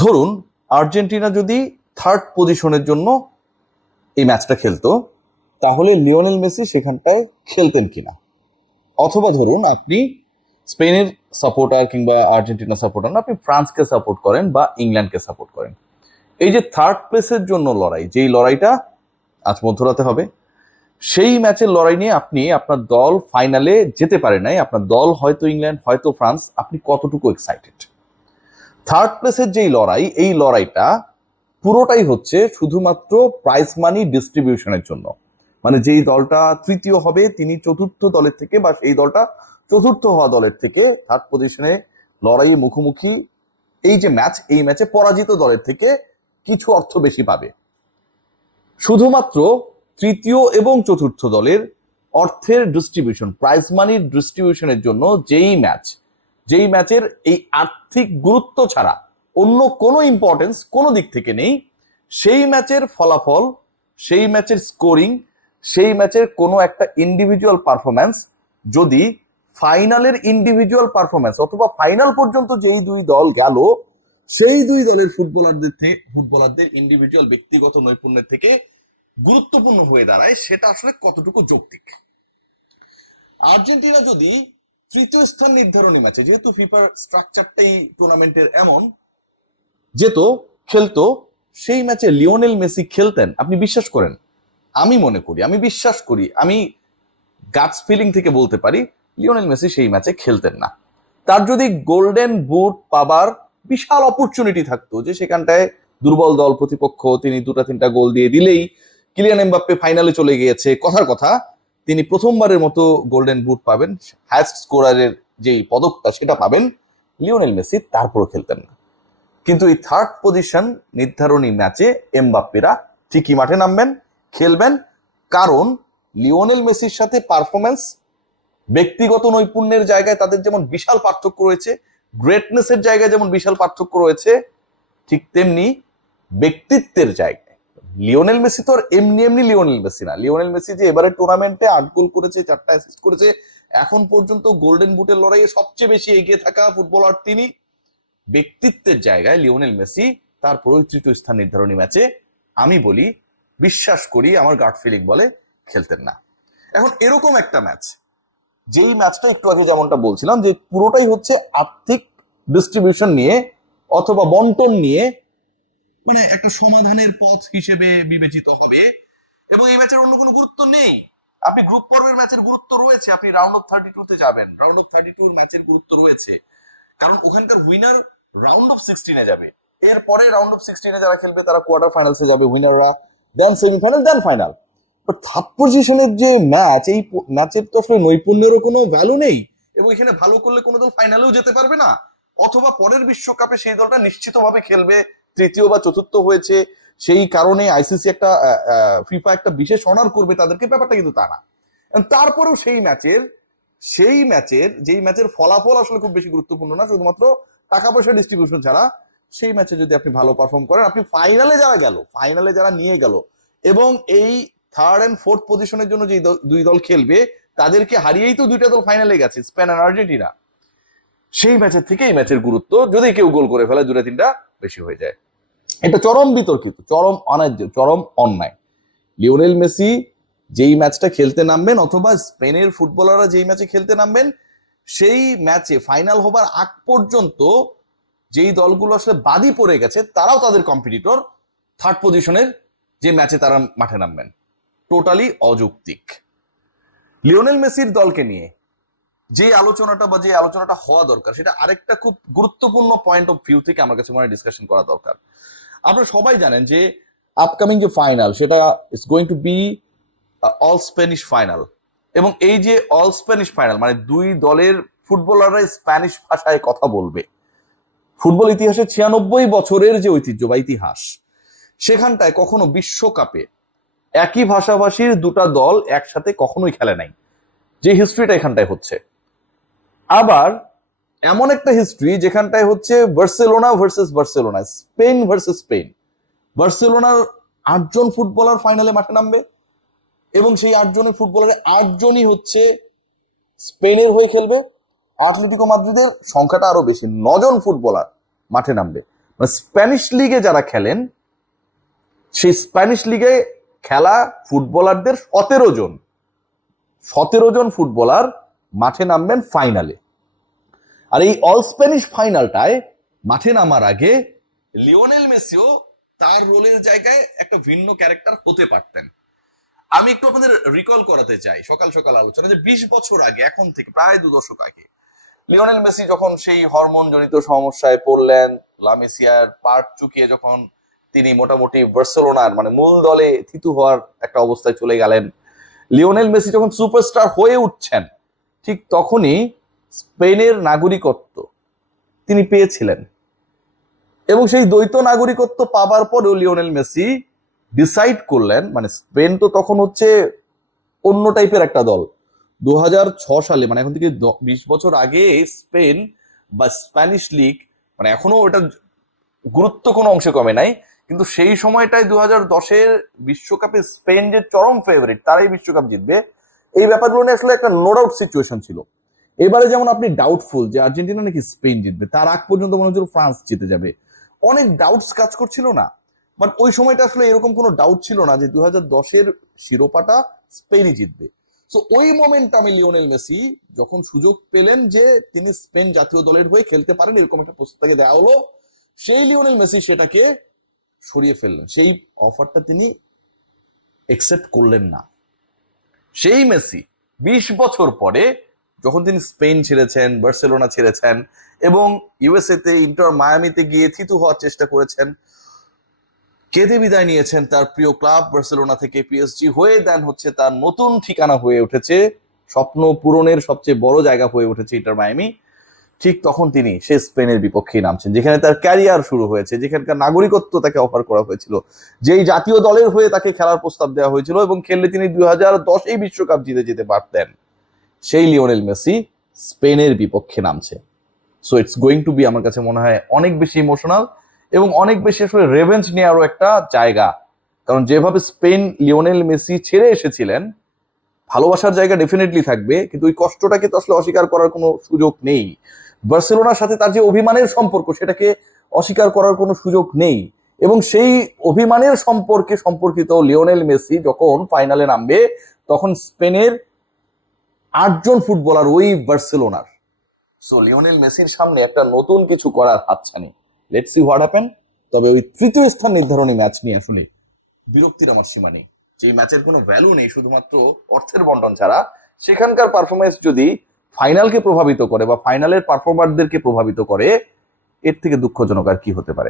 ধরুন আর্জেন্টিনা যদি থার্ড পজিশনের জন্য এই ম্যাচটা খেলতো, তাহলে লিওনেল মেসি সেখানটায় খেলতেন কিনা। অথবা ধরুন আপনি স্পেনের সাপোর্টার কিংবা আর্জেন্টিনা সাপোর্টার না, আপনি ফ্রান্সকে সাপোর্ট করেন বা ইংল্যান্ডকে সাপোর্ট করেন। এই যে থার্ড প্লেসের জন্য লড়াই, যেই লড়াইটা আজ মধ্যরাতে হবে, সেই ম্যাচের লড়াই নিয়ে আপনি আপনার দল ফাইনালে যেতে পারে নাই, আপনার দল হয়তো ইংল্যান্ড হয়তো ফ্রান্স, আপনি কতটুকু এক্সাইটেড? থার্ড প্লেসের যেই লড়াই, এই লড়াইটা পুরোটাই হচ্ছে শুধুমাত্র প্রাইজ মানি ডিস্ট্রিবিউশনের জন্য। মানে যেই দলটা তৃতীয় হবে তিনি চতুর্থ দলের থেকে, বা সেই দলটা চতুর্থ হওয়া দলের থেকে থার্ড পজিশনে লড়াইয়ে মুখোমুখি এই যে ম্যাচ, এই ম্যাচে পরাজিত দলের থেকে কিছু অর্থ বেশি পাবে। শুধুমাত্র তৃতীয় এবং চতুর্থ দলের অর্থের ডিস্ট্রিবিউশন, প্রাইজ মানির ডিস্ট্রিবিউশনের জন্য যেই ম্যাচের এই আর্থিক গুরুত্ব ছাড়া অন্য কোনো ইম্পর্টেন্স কোনো দিক থেকে নেই, সেই ম্যাচের ফলাফল, সেই ম্যাচের স্কোরিং, সেই ম্যাচের কোনো একটা ইন্ডিভিজুয়াল পারফরম্যান্স যদি ফাইনালের ইন্ডিভিজুয়াল পারফরম্যান্স অথবা ফাইনাল পর্যন্ত যেই দুই দল গেল সেই দুই দলের ফুটবলারদের ইন্ডিভিজুয়াল ব্যক্তিগত নৈপুণ্যের থেকে গুরুত্বপূর্ণ হয়ে দাঁড়ায়, সেটা আসলে কতটুকু যৌক্তিক। আর্জেন্টিনা যদি তৃতীয় স্থান নির্ধারণী ম্যাচে, যেহেতু ফিফার স্ট্রাকচারটাই টুর্নামেন্টের এমন, খেলতো, সেই ম্যাচে লিওনেল মেসি খেলতেন, আপনি বিশ্বাস করেন? আমি মনে করি, আমি বিশ্বাস করি, আমি গাটস ফিলিং থেকে বলতে পারি লিওনেল মেসি সেই ম্যাচে খেলতেন না। তার যদি গোল্ডেন বুট পাবার বিশাল অপরচুনিটি থাকতো, যে সেখানটায় দুর্বল দল প্রতিপক্ষ তিনি দুটা তিনটা গোল দিয়ে দিলেই কিলিয়ান এমবাপ্পে ফাইনালে চলে গিয়েছে, কথার কথা তিনি প্রথমবারের মতো গোল্ডেন বুট পাবেন, হাইয়েস্ট স্কোরারের যেই পদকটা সেটা পাবেন, লিওনেল মেসি তারপরও খেলতেন না। কিন্তু এই থার্ড পজিশন নির্ধারণী ম্যাচে এমবাপ্পেরা ঠিকই মাঠে নামবেন, খেলবেন, কারণ লিওনেল মেসির সাথে পারফরমেন্স, ব্যক্তিগত নৈপুণ্যের জায়গায় তাদের যেমন বিশাল পার্থক্য রয়েছে, গ্রেটনেসের জায়গায় যেমন বিশাল পার্থক্য রয়েছে, ঠিক তেমনি ব্যক্তিত্বের জায়গায় লিওনেল মেসি তো আর এমনি এমনি লিওনেল মেসি না। লিওনেল মেসি যে এবারে টুর্নামেন্টে 8 গোল করেছে, 4টা অ্যাসিস্ট করেছে, এখন পর্যন্ত গোল্ডেন বুটের লড়াইয়ে সবচেয়ে বেশি এগিয়ে থাকা ফুটবলার তিনি। ব্যক্তিত্বের জায়গায় লিওনেল মেসি তারপরেও তৃতীয় স্থান নির্ধারণী ম্যাচে আমি বলি, বিশ্বাস করি, আমার গাট ফিলিং বলে খেলতেন না। এখন এরকম একটা ম্যাচ, যেই ম্যাচটা একটু আগে যেমনটা বলছিলাম যে পুরোটাই হচ্ছে আর্থিক ডিস্ট্রিবিউশন নিয়ে অথবা বন্টন নিয়ে, মানে একটা সমাধানের পথ হিসেবে বিবেচিত হবে, এবং এই ম্যাচের অন্য কোনো গুরুত্ব নেই। আপনি গ্রুপ পর্বের ম্যাচের গুরুত্ব রয়েছে, আপনি রাউন্ড অফ 32 তে যাবেন, রাউন্ড অফ 32 ম্যাচের গুরুত্ব রয়েছে, কারণ ওখানকার উইনার রাউন্ড অফ 16-এ যাবে, এরপরে রাউন্ড অফ 16-এ যারা খেলবে তারা কোয়ার্টার ফাইনালসে যাবে, উইনাররা দেন সেমিফাইনাল দেন ফাইনাল। থার্ড পজিশনের যে ম্যাচ, এই ম্যাচের তো আসলে নৈপুণ্যেরও কোনো ভ্যালু নেই, এবং এখানে ভালো করলে কোনো দল ফাইনালেও যেতে পারবে না, অথবা পরের বিশ্বকাপে সেই দলটা নিশ্চিতভাবে খেলবে, তৃতীয় বা চতুর্থ হয়েছে সেই কারণে আইসিসি একটা ফিফা একটা বিশেষ অনার করবে তাদেরকে, ব্যাপারটা কিন্তু তা না। তারপরেও সেই ম্যাচের ফলাফল আসলে খুব বেশি গুরুত্বপূর্ণ না, শুধুমাত্র টাকা পয়সা ডিস্ট্রিবিউশন ছাড়া সেই ম্যাচে যদি আপনি ভালো পারফর্ম করেন, আপনি ফাইনালে যারা নিয়ে গেল, এবং এই থার্ড এন্ড ফোর্থ পজিশনের জন্য যে দুই দল খেলবে তাদেরকে হারিয়েই তো দুইটা দল ফাইনালে গেছে, স্পেন আর আর্জেন্টিনা। সেই ম্যাচের থেকে এই ম্যাচের গুরুত্ব যদি কেউ গোল করে ফেলে দুটা তিনটা বেশি হয়ে যায়। এটা চরম বিতর্কিত, চরম অন্যায্য, চরম অন্যায়। লিওনেল মেসি যেই ম্যাচটা খেলতে নামবেন অথবা স্পেনের ফুটবলাররা যেই ম্যাচে খেলতে নামবেন, সেই ম্যাচে ফাইনাল হবার আগ পর্যন্ত যেই দলগুলো আসলে বাদই পড়ে গেছে তারাও তাদের কম্পিটিটর থার্ড পজিশনের যে ম্যাচে তারা মাঠে নামবেন, টোটালি অযৌক্তিক। লিওনেল মেসির দলকে নিয়ে যে আলোচনাটা হওয়া দরকার, সেটা আরেকটা খুব গুরুত্বপূর্ণ পয়েন্ট অফ ভিউ থেকে আমার কাছে মনে হয় ডিসকাশন করা দরকার। আপনারা সবাই জানেন যে আপকামিং যে ফাইনাল, সেটা is going to be all Spanish final, এবং এই যে অল স্প্যানিশ ফাইনাল মানে দুই দলের ফুটবলাররা স্প্যানিশ ভাষায় কথা বলবে। ফুটবল ইতিহাসে 96 বছরের যে ঐতিহ্য বা ইতিহাস, সেখানটায় কখনো বিশ্বকাপে একই ভাষাভাষীর দুটা দল একসাথে কখনোই খেলে নাই, যে হিস্ট্রিটা এখানটায় হচ্ছে। আবার এমন একটা হিস্ট্রি যেখানটায় হচ্ছে Barcelona versus Barcelona, Spain versus Spain. বার্সেলোনার 8 জন ফুটবলার ফাইনালে মাঠে নামবে, এবং সেই 8 জনের ফুটবলারের 8 জনই হচ্ছে স্পেনের হয়ে খেলবে। আটলেটিকো মাদ্রিদের সংখ্যাটা আরো বেশি, 9 জন ফুটবলার মাঠে নামবে, স্প্যানিশ লিগে যারা খেলেন, সেই স্প্যানিশ লিগে খেলা ফুটবলারদের 17 জন ফুটবলার মাঠে নামবেন ফাইনালে। আর এই অল স্প্যানিশ ফাইনালটায় মাঠে নামার আগে লিওনেল মেসিও তার রোলের জায়গায় একটা ভিন্ন ক্যারেক্টার হতে পারতেন। আমি একটু আপনাদের রিকল করাতে চাই সকাল সকাল আলোচনা, যে 20 বছর আগে, এখন থেকে প্রায় 2 দশক আগে, লিওনেল মেসি যখন সেই হরমোন জনিত সমস্যায় পড়লেন, লামেসিয়ার পার্ট চুকিয়ে যখন তিনি মোটামুটি বার্সেলোনার মানে মূল দলে থিতু হওয়ার একটা অবস্থায় চলে গেলেন, লিওনেল মেসি যখন সুপারস্টার হয়ে উঠছেন, ঠিক তখনই স্পেনের নাগরিকত্ব তিনি পেয়েছিলেন। এবং সেই দ্বৈত নাগরিকত্ব পাবার পরেও লিওনেল মেসি ডিসাইড করলেন, মানে স্পেন তো তখন হচ্ছে অন্য টাইপের একটা দল। 2006 সালে, মানে এখন থেকে 20 বছর আগে, স্পেন বা স্প্যানিশ লিগ, মানে এখনো ওটা গুরুত্ব কোনো অংশে কমে নাই, কিন্তু সেই সময়টায় 2010-এর বিশ্বকাপে স্পেন যে চরম ফেভারিট, তারাই বিশ্বকাপ জিতবে, এই ব্যাপারগুলো নিয়ে আসলে একটা নো ডাউট সিচুয়েশন ছিল। এবারে যেমন আপনি ডাউটফুল যে আর্জেন্টিনা নাকি স্পেন জিতবে, তার আগ পর্যন্ত মনে হচ্ছিল ফ্রান্স জিতে যাবে, অনেক ডাউটস কাজ করছিল না? বাট ওই সময়টা আসলে এরকম কোনো ডাউট ছিল না যে 2010-এর শিরোপাটা স্পেনই জিতবে। সো ওই মোমেন্টামে লিওনেল মেসি যখন সুযোগ পেলেন যে তিনি স্পেন জাতীয় দলের হয়ে খেলতে পারেন, এরকম একটা প্রস্তাব তাকে দেওয়া হলো, সেই লিওনেল মেসি সেটাকে সরিয়ে ফেললেন, সেই অফারটা তিনি একসেপ্ট করলেন না। সেই মেসি 20 বছর পরে যখন তিনি স্পেন ছেড়েছেন, বার্সেলোনা ছেড়েছেন এবং ইউএসএ তে ইন্টার মায়ামিতে গিয়ে থিতু হওয়ার চেষ্টা করেছেন, কেঁদে বিদায় নিয়েছেন তার প্রিয় ক্লাব বার্সেলোনা থেকে, পিএসজি হয়ে দেন হচ্ছে তার নতুন ঠিকানা হয়ে উঠেছে, স্বপ্ন পূরণের সবচেয়ে বড় জায়গা হয়ে উঠেছে ইন্টার মায়ামি। ঠিক তখন তিনি সে স্পেনের বিপক্ষেই নামছেন, যেখানে তার ক্যারিয়ার শুরু হয়েছে, যেখানকার নাগরিকত্ব তাকে অফার করা হয়েছিল, যেই জাতীয় দলের হয়ে তাকে খেলার প্রস্তাব দেওয়া হয়েছিল এবং খেললে তিনি 2010-এই বিশ্বকাপ জিতে যেতে পারতেন। সেই লিওনেল মেসি স্পেনের বিপক্ষে নামছে। So it's going to be, আমার কাছে মনে হয়, অনেক বেশি ইমোশনাল এবং অনেক বেশি আসলে রেভেঞ্জ নেওয়ারও একটা জায়গা। কারণ যেভাবে স্পেন লিওনেল মেসি ছেড়ে এসেছিলেন, ভালোবাসার জায়গা ডেফিনেটলি থাকবে, কিন্তু ওই কষ্টটাকে তো আসলে অস্বীকার করার কোনো সুযোগ নেই। বার্সেলোনার সাথে তার যে অভিমানের সম্পর্ক, সেটাকে অস্বীকার করার কোনো সুযোগ নেই। এবং সেই অভিমানের সম্পর্কে সম্পর্কিত লিওনেল মেসি যখন ফাইনালে নামবে, তখন স্পেনের 8 জন ফুটবলার ওই বার্সেলোনার। সো লিওনেল মেসির সামনে একটা নতুন কিছু করার হাতছানি। Let's see what happen. তবে ওই তৃতীয় স্থান নির্ধারণী ম্যাচ নিয়ে আসলে বিরক্তির আমার সীমা নেই, যে ম্যাচের কোনো ভ্যালু নেই শুধুমাত্র অর্থের বন্টন ছাড়া। সেখানকার পারফরমেন্স যদি ফাইনালকে প্রভাবিত করে বা ফাইনালের পারফরমারদেরকে প্রভাবিত করে, এর থেকে দুঃখজনক আর কি হতে পারে?